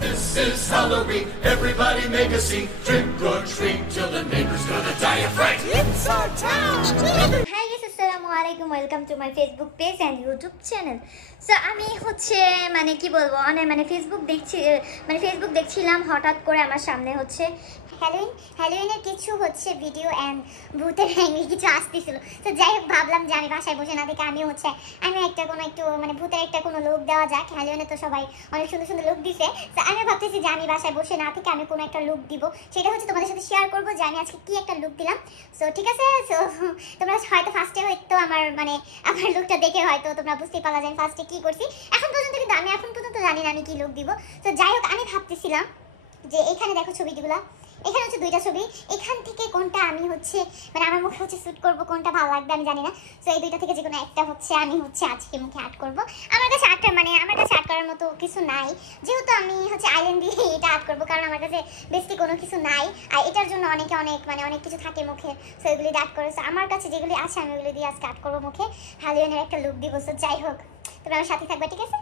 This is Halloween, everybody make a scene. Trick or treat till the neighbor's gonna die of fright. It's our town! Hi guys, আসসালামু আলাইকুম, welcome to my Facebook page and YouTube channel. So আমি মানে কি বলবো, Facebook দেখছিলাম, হঠাৎ করে আমার সামনে হ্যালোইনের কিছু ভিডিও অ্যান্ড ভূতের কিছু আসতেছিল। তো যাই হোক, ভাবলাম যে আমি বাসায় বসে না দেখে আমি একটা ভূতের একটা কোনো লুক দেওয়া যাক। হ্যালোইনে তো সবাই অনেক সুন্দর সুন্দর লুক দিছে। তো আমি ভাবতেছি যে আমি বাসায় বসে না থেকে আমি কোনো একটা লুক দিব, সেটা তোমাদের সাথে শেয়ার করবো যে আমি আজকে কি একটা লুক দিলাম। সো ঠিক আছে, সো তোমরা হয়তো ফার্স্টে হয়তো আমার লুকটা দেখে হয়তো তোমরা বুঝতেই পারলা যে আমি ফার্স্টে কি করছি। এখন পর্যন্ত জানি না আমি কি লুক দিব। তো যাই হোক, আমি ভাবতেছিলাম যে এখানে দেখো ছবিগুলা, এখানে দুইটা ছবি, এখান থেকে কোনটা আমি আমার মুখে স্যুট করব, কোনটা ভালো লাগবে আমি জানি না। সো এই দুইটা থেকে যে কোনো একটা আমি আজকে মুখে আর্ট করব। আমার কাছে আর্ট করার মতো কিছু নাই, যেহেতু আমি আইল্যান্ড দিয়ে এটা আর্ট করব, কারণ আমার কাছে বেশি কোনো কিছু নাই। আর এটার জন্য অনেকে অনেক কিছু থাকে মুখে, সো এগুলি দিয়ে আর্ট করে। সো আমার কাছে যেগুলি আছে আমি ওগুলি দিয়ে আজকে আর্ট করবো মুখে, হ্যালোইনের একটা লুক দিব। সো যাই হোক, তোমরা আমার সাথে থাকবে, ঠিক আছে?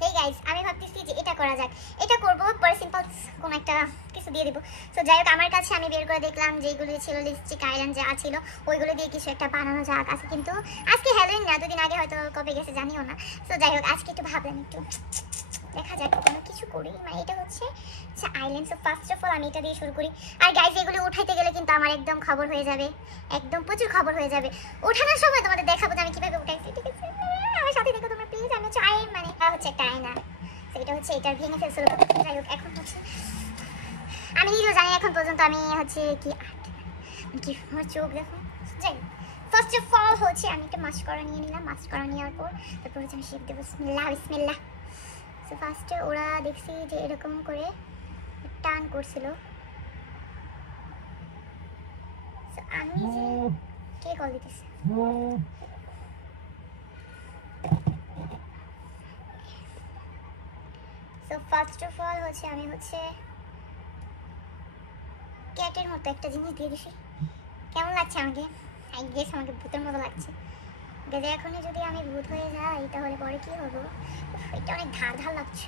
হেই গাইস, আমি ভাবতেছি যে এটা করা যাক, এটা করবো পরে সিম্পল কোনো একটা কিছু দিয়ে দিব। সো যাই হোক, আমার কাছে আমি বের করে দেখলাম যেগুলি ছিল লিপস্টিক আইল্যান্ড যা ছিল ওইগুলো দিয়ে কিছু একটা বানানো যাক আছে। কিন্তু আজকে হ্যালোইন না, দুদিন আগে হয়তো কবে গেছে জানিও না। সো যাই হোক, আজকে একটু ভাবলাম একটু দেখা যাক কোনো কিছু করি। এটা island. So first of all আমি এটা দিয়ে শুরু করি। আর গাইস, এগুলো উঠাইতে গেলে কিন্তু আমার একদম খবর হয়ে যাবে, একদম প্রচুর খবর হয়ে যাবে। ওঠানোর সময় তোমাদের দেখাবো যে আমি কিভাবে উঠাইছি, ঠিক আছে? আমার সাথে দেখো তোমরা প্লিজ। আমি একটা আয়না, এটা এটার ভেঙে ফেলছিল। যাই হোক, এখন আমি নিজেও জানি এখন পর্যন্ত আমি কি আর্ট কি আমার চোখ দেখো। যাই ফার্স্ট অফ অল আমি একটা মাস্কারা নিয়ে নিলাম। মাস্কারা নেওয়ার পর তারপর আমি শেপ দেবো। বিসমিল্লাহ। সো ফার্স্টে ওরা দেখছি যে এরকম করে টান করছিল। সো আমি যে কে কল দিতেছে, সো ফার্স্ট অফ অল আমি ক্যাটের মতো একটা জিনিস দিয়ে দিছি। কেমন লাগছে আমাকে? আই গেস আমাকে ভূতের মতো লাগছে। গেলে এখনই যদি আমি ভূত হয়ে যাই তাহলে পরে কি হবো? এটা অনেক ধার ধার লাগছে।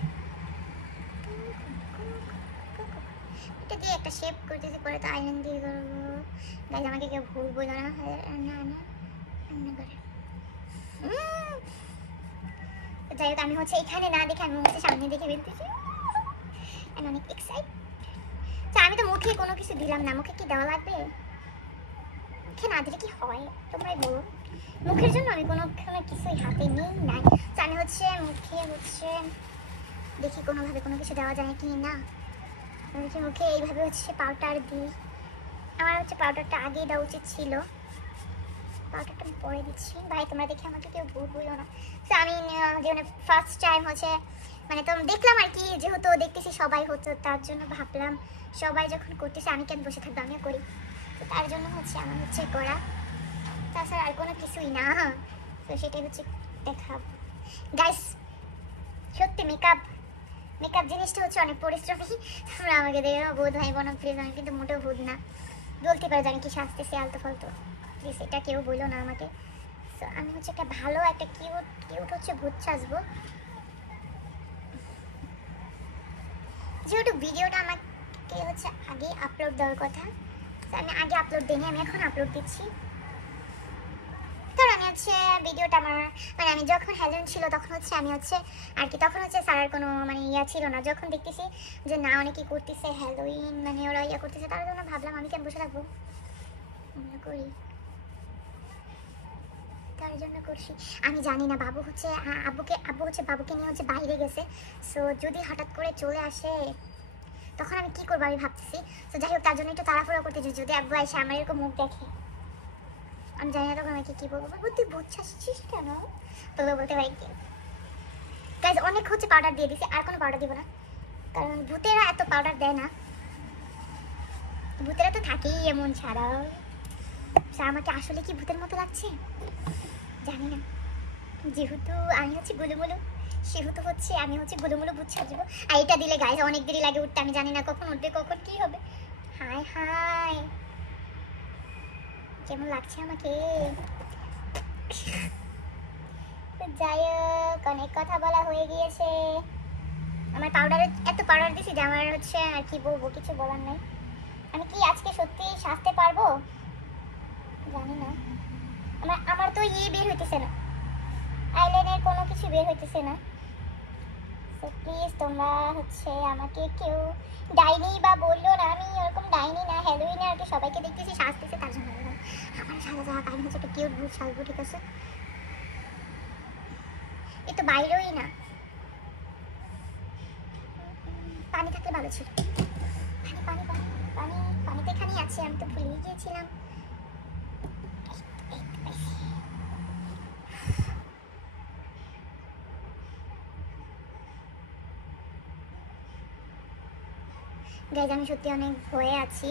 এটা দিয়ে একটা শেপ করতেছি, পরে তো আইল্যান্ড দিয়ে করবো। গাইজ, আমাকে কেউ ভুল বলো না, না না করে। যাই হোক, আমি এখানে না দেখে আমি সামনে দেখে বেরোতেছি, অনেক এক্সাইট। আমি তো মুখে কোনো কিছু দিলাম না। মুখে কি দেওয়া লাগবে? মুখে না দিলে কি হয় তোমরাই বলো। মুখের জন্য আমি কোনো কিছুই হাতে নিই নাই। আমি মুখে দেখি কোনোভাবে কোনো কিছু দেওয়া যায় কি না। মুখে এইভাবে পাউডার দিই। আমার পাউডারটা আগেই দেওয়া উচিত ছিল, পাউডারটা আমি পরে দিচ্ছি। ভাই, তোমরা দেখে আমাকে কেউ ভুল বলো না। তো আমি ফার্স্ট টাইম তো দেখলাম আর কি, যেহেতু দেখতেছি সবাই হতো, তার জন্য ভাবলাম সবাই যখন করতেছে আমি কেন বসে থাকবো, আমিও করি। তো তার জন্য আমার করা, তাছাড়া আর কোনো কিছুই না। তো সেটাই দেখাবো গাইস। সত্যি মেকআপ জিনিসটা অনেক পরিশ্রমী। তোমরা আমাকে দেখে বোধ হয় বোন, প্লিজ। আমি কিন্তু মোটেও ভূত না, বলতে পারো জানি কি সাজতেছি আলতু ফালতু, প্লিজ এটা কেউ বললো না আমাকে। সো আমি একটা ভালো একটা কিউট ভূত সাজবো। যেহেতু ভিডিওটা আমাকে আগে আপলোড দেওয়ার কথা, আমি আগে আপলোড দিইনি, আমি এখন আপলোড দিচ্ছি। কারণ আমি ভিডিওটা আমার আমি যখন হ্যালোইন ছিল তখন আমি আর কি, তখন স্যারের কোনো ইয়া ছিল না। যখন দেখতেছি যে না অনেকেই করতেছে হ্যালোইন, ওরা ইয়া করতেছে, তার জন্য ভাবলাম আমি কেন বসে থাকবো, করি, তার জন্য করছি। আমি জানি না বাবু আব্বু বাবুকে নিয়ে বাইরে গেছে। সো যদি হঠাৎ করে চলে আসে তখন আমি কি করবো আমি ভাবতেছি। তো যাই হোক, তার জন্য একটু তাড়াহুড়ো করতেছি, যদি আব্বু এসে আমার এরকম মুখ দেখে আমি জানি না তখন আমাকে কি বলবো। তুই ভূত ছাড়ছিস কেন বলতে পারি কি। গাইজ, অনেক পাউডার দিয়ে দিছি, আর কোনো পাউডার দিব না, কারণ ভূতেরা এত পাউডার দেয় না। ভূতেরা তো থাকেই এমন, ছাড়াও আমাকে আসলে কি ভূতের মতো লাগছে জানি না। যেহেতু আমি গুলুমুলু, সেহেতু আমি গুলুমুলু ভূত সাজবো। আর এটা দিলে গাইজ অনেক দেরি লাগে উঠতে, আমি জানি না কখন উঠবে, কখন কি হবে। হাই হাই, কেমন লাগছে আমাকে। যাই হোক, অনেক কথা বলা হয়ে গিয়েছে। আমার পাউডারে এত পাউডার দিছি যে আমার হচ্ছে আর কি বলবো, কিছু বলার নাই। আমি কি আজকে সত্যি সাজতে পারবো জানি না। আমার তো বের হইতেছে না, আইলাইনের কোনো কিছু বের হইতেছে না। সো প্লিজ তোমরা হচ্ছে আমাকে কেউ ডাইনি বা বললো না, আমি ওরকম ডাইনি না। হ্যালোউইনে আর কি সবাইকে দেখতেছি সাজতেছে, তার জন্য আমার সাজা যাওয়া আমি হচ্ছে একটা কিউট ভূত সাজবো, ঠিক আছে? এ তো বাইরেই না, পানি থাকলে ভালো ছিল। পানি পানি পানি পানি পানিতে এখানেই আছে, আমি তো ভুলেই গিয়েছিলাম। গাইজ আমি সত্যি অনেক ভয়ে আছি,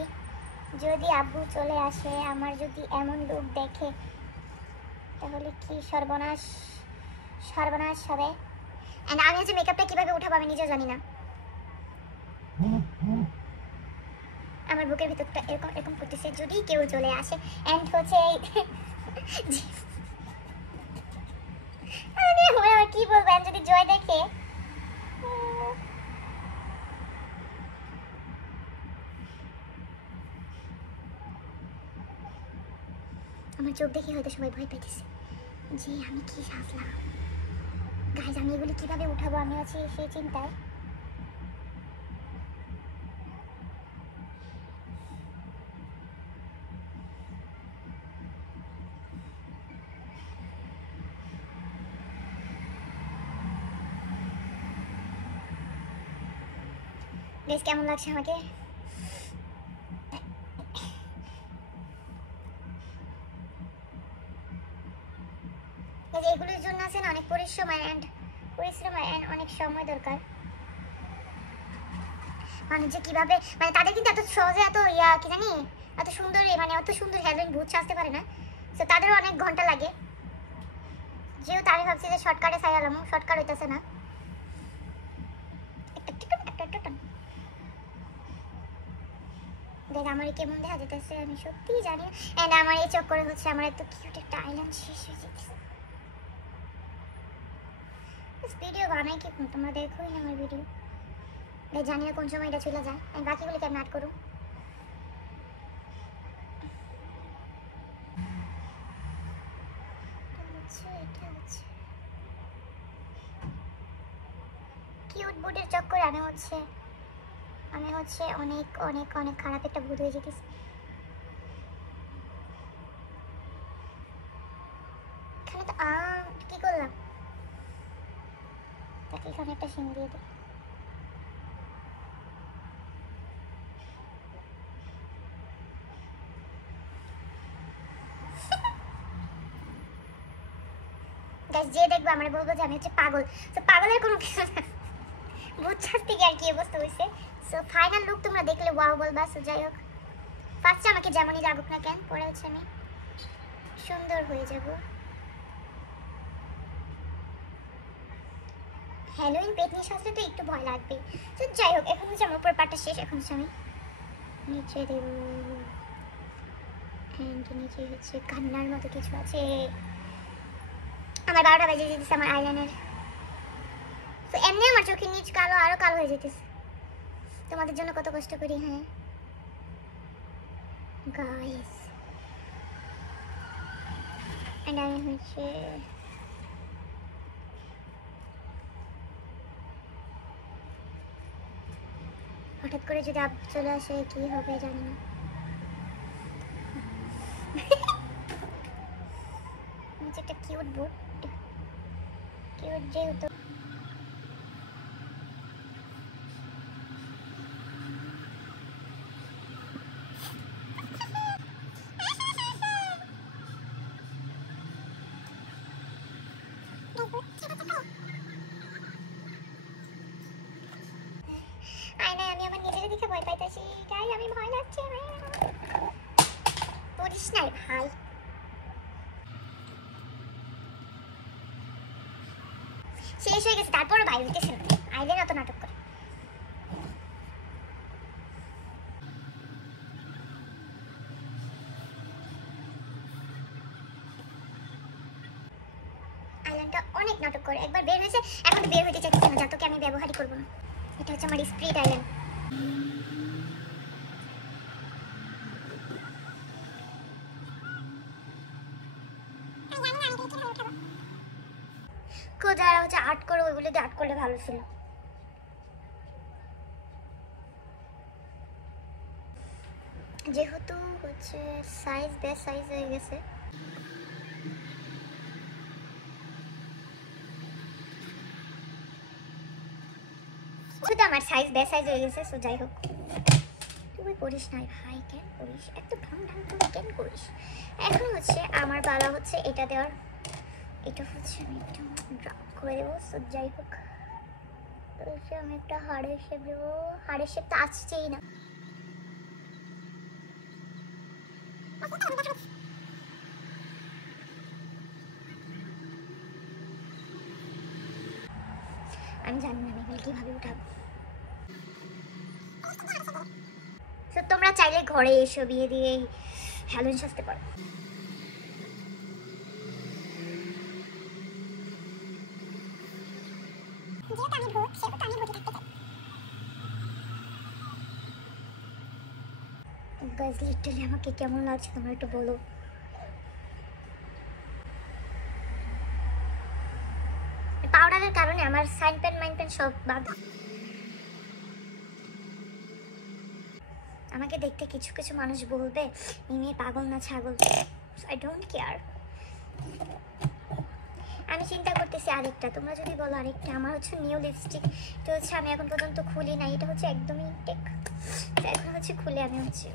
যদি আব্বু চলে আসে, আমার যদি এমন লুক দেখে তাহলে কি সর্বনাশ সর্বনাশ হবে। এন্ড আমি হচ্ছে মেকআপটা কিভাবে উঠাবো আমি নিজেও জানি না। আমার বুকের ভিতরটা এরকম এরকম করতেছে যদি কেউ চলে আসে। এন্ড হচ্ছে আমার কি বলবো, যদি জয় দেখে আমার চোখ দেখে হয়তো সবাই ভয় পেতেছে যে আমি কি সাজলাম। গাইজ আমি এগুলি কিভাবে উঠাবো আমি আছি সেই চিন্তায়। গাইজ কেমন লাগছে আমাকে? এগুলোর জন্য আছে না অনেক পরিশ্রম এন্ড অনেক সময় দরকার। মানুষ যে কিভাবে মানে তাদের কিন্তু এত সহজে এত কি জানি এত সুন্দর মানে অত সুন্দর হ্যালোইন ভূত সাজতে পারে না, তো তাদেরও অনেক ঘন্টা লাগে। যেহেতু আমি ভাবছি যে শর্টকাটে সাইলাম, শর্টকাট হইতেছে না। দেখ আমার কেমন দেখা যেতেছে আমি সত্যিই জানি না। এন্ড আমার এই চক্করে হচ্ছে আমার এত কিউট একটা আইল্যান্ড শেষ হয়ে যেতেছে। ভিডিও বানাই কি তোমরা দেখোই না আমার ভিডিও, জানি না কোন সময় এটা চলে যায়। আমি বাকিগুলো কেমন অ্যাড করুন। কিউট বুটের চক্করে আমি হচ্ছে অনেক অনেক অনেক খারাপ একটা ভূত হয়ে যেতেছি। এখানে তো কি করলাম, তাকে এখানে একটা সিন দিয়ে দিই। যে দেখবো আমরা বলবো যে আমি হচ্ছে পাগল। তো পাগলের কোনো কিছু না, ভূত সাজতে গিয়ে আর কি অবস্থা হয়েছে। সো ফাইনাল লুক তোমরা দেখলে ওয়াও বলবা। সো যাই হোক, ফার্স্টে আমাকে যেমনই লাগুক না কেন, পরে হচ্ছে আমি সুন্দর হয়ে যাব। হ্যালোইন পেটনি সাজলে তো একটু ভয় লাগবে। তো যাই হোক, এখন হচ্ছে আমার উপর পার্টটা শেষ। এখন হচ্ছে আমি নিচে দেব, নিচে হচ্ছে কান্নার মতো কিছু আছে। আমার 12টা বেজে যেতেছে আমার আইলাইনার। তো এমনি আমার চোখের নিচ কালো, আরো কালো হয়ে যেতেছে। তোমাদের জন্য কত কষ্ট করি। হ্যাঁ গাইস, এন্ড আমি হচ্ছে হঠাৎ করে যদি আপ চলে আসে কি হবে জানি না। নিচে একটা কিউট বুট, কিউট যেহেতু আয়নায় আমি আমার নিজের দিকে ভয় পাইতেছি। তাই আমি ভয় লাগছে, পড়িস নাই ভাই। শেষ হয়ে গেছে তারপরও বাইরে হইতেছে না, আইলেন অত নাটক করে। আইল্যান্ডটা অনেক নাটক করে, একবার বের হয়েছে এখন বের হইতে চাইতেছে না, যা তোকে আমি ব্যবহারই করবো না। এটা হচ্ছে আমার স্প্রিট আইল্যান্ড। যারা হচ্ছে আর্ট করে ওইগুলো দিয়ে আর্ট করলে ভালো ছিল। যেহেতু হচ্ছে সাইজ বেশ সাইজ হয়ে গেছে, আমার সাইজ বেশ সাইজ হয়ে গেছে। সো যাই হোক, তুই করিস না ভাই, কেন করিস এত ঢং ঢং করে, কেন করিস? এখন হচ্ছে আমার পালা হচ্ছে এটা দেওয়ার। এটা হচ্ছে আমি একটু ড্রপ করে দেবো। সো যাই হোক, আমি একটা হাড়ের শেপ দেবো। হাড়ের শেপ তো আসছেই না। আমি জানি না আমি এগুলো কিভাবে উঠাবো। তো তোমরা চাইলে ঘরে এসো বিয়ে দিয়ে হ্যালোইন সাজতে পারো। গাইস লিটারালি আমাকে কেমন লাগছে তোমরা একটু বলো। পাউডারের কারণে আমার সাইন পেন মাইন পেন সব বাদ। আমাকে দেখতে কিছু কিছু মানুষ বলবে ইনি পাগল না ছাগল। I don't care. আমি চিন্তা করতেছি আরেকটা, তোমরা যদি বলো আরেকটা। আমার হচ্ছে নিউ লিপস্টিক, তো হচ্ছে আমি এখন পর্যন্ত খুলি না। এটা হচ্ছে একদমই টেক, এখন হচ্ছে খুলে আমি হচ্ছে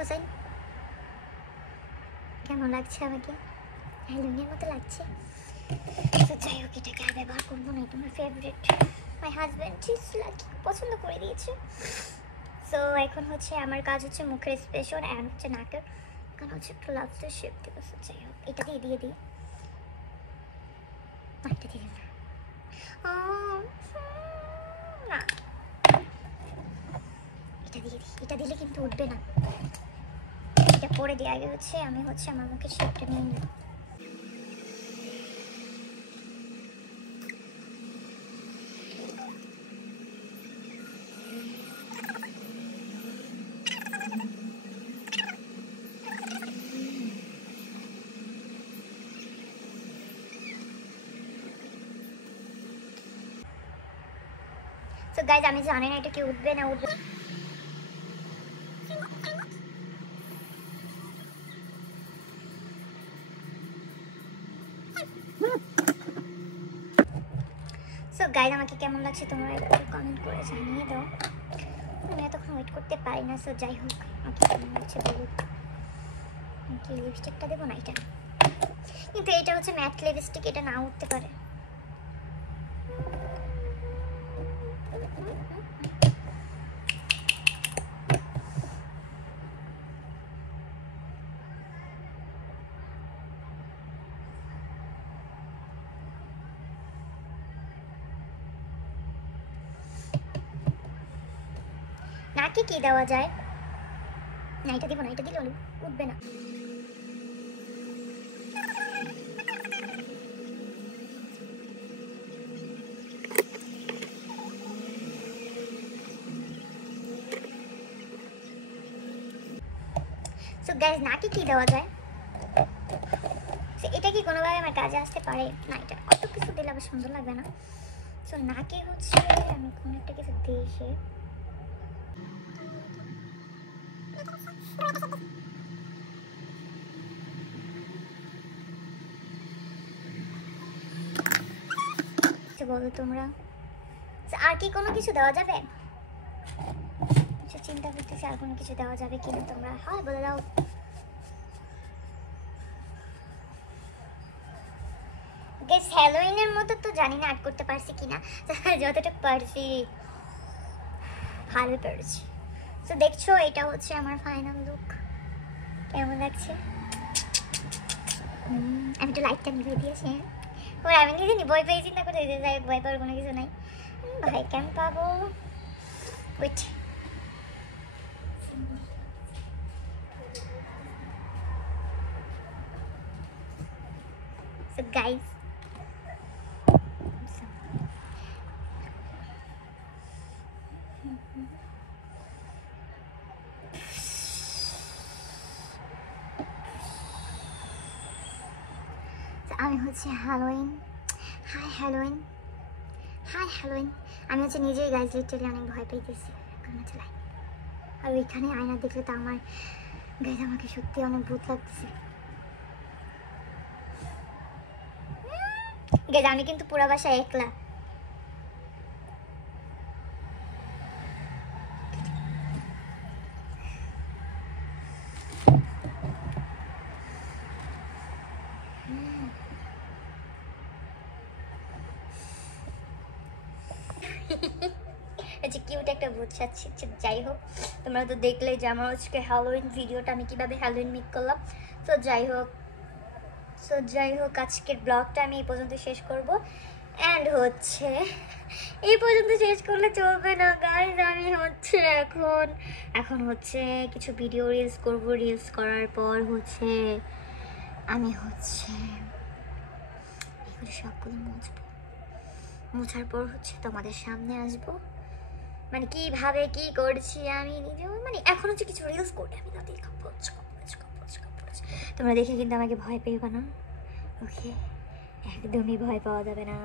হোসেন কেমন লাগছে আমাকে? হ্যালোইনের মতো লাগছে। তো যাই হোক, এটাকে আর ব্যবহার করবো না। তোমার favourite my husband is lucky পছন্দ করে দিয়েছে। সো এখন হচ্ছে আমার কাজ হচ্ছে মুখের এক্সপ্রেশন অ্যান্ড হচ্ছে নাকের, কারণ হচ্ছে একটু লাভটা শেপ দেবো। যাই হোক, এটা দিয়ে দিই। এটা দিয়ে না, না এটা দিয়ে দিই। এটা দিলে কিন্তু উঠবে না। এটা পরে দিয়ে আগে হচ্ছে আমি হচ্ছে আমার মুখের শেপটা নিয়ে নিই। সো গাইজ আমি জানি না এটা কি উঠবে না উঠবে। সো গাইজ আমাকে কেমন লাগছে তোমরা একটু কমেন্ট করে জানিয়ে দাও। আমি এতক্ষণ ওয়েট করতে পারি না। সো যাই হোক, আমাকে কেমন লাগছে বলুন। কি লিপস্টিকটা দেবো না, এটা কিন্তু এটা হচ্ছে ম্যাট লিপস্টিক, এটা না উঠতে পারে। নাকি কি দেওয়া যায় না, এটা দিব না। এটা দিলে উঠবে না। সো গাইস নাকি কি দেওয়া যায়? এটা কি কোনোভাবে আমার কাজে আসতে পারে না? এটা অত কিছু দিলে আবার সুন্দর লাগবে না। সো নাকি হচ্ছে আমি কোনো একটা কিছু দিয়ে বলো তোমরা, আর কি কোনো কিছু দেওয়া যাবে? চিন্তা করতেছি আর কোনো কিছু দেওয়া যাবে কিনা, তোমরা হয় বলে দাও। গেস হ্যালোইনের মতো তো জানি না আর্ট করতে পারছি কিনা, যতটুকু পারছি ভালো পেরেছি। তো দেখছো এটা হচ্ছে আমার ফাইনাল লুক। কেমন লাগছে? আমি একটু লাইটটা নিভিয়ে দিয়েছি। হ্যাঁ আমি নিজে নি ভয় পেয়ে চিন্তা করে যাই, ভয় পাওয়ার কোনো কিছু নাই। ভাই কেন পাবো? ওয়েট, সো গাইস আমি হচ্ছে Halloween. Hi Halloween, hi Halloween. আমি হচ্ছে নিজেই গাইজ লিটারালি অনেক ভয় পেয়েছি এখন হচ্ছে লাইন। আর ওইখানে আয়না দেখলে তো আমার গাইজ আমাকে সত্যি অনেক ভূত লাগতেছে। গাইজ আমি কিন্তু পুরো বাসায় একলা। আচ্ছা কিউট একটা ভূত সাজছি। যাই হোক তোমরা তো দেখলে যে আমার হচ্ছে হ্যালোইন ভিডিওটা আমি কিভাবে হ্যালোইন মেক করলাম। তো যাই হোক আজকের ব্লগটা আমি এই পর্যন্ত শেষ করব। অ্যান্ড হচ্ছে এই পর্যন্ত শেষ করলে চলবে না গাইজ। আমি হচ্ছে এখন হচ্ছে কিছু ভিডিও রিলস করব। রিলস করার পর হচ্ছে আমি হচ্ছে এগুলো সবগুলো মুছার পর হচ্ছে তোমাদের সামনে আসবো। মানে কিভাবে কি করছি আমি নিজেও মানে এখন হচ্ছে কিছু রিলস করি আমি তাদের তোমরা দেখে কিন্তু আমাকে ভয় পেয়ে না। ওকে একদমই ভয় পাওয়া যাবে না।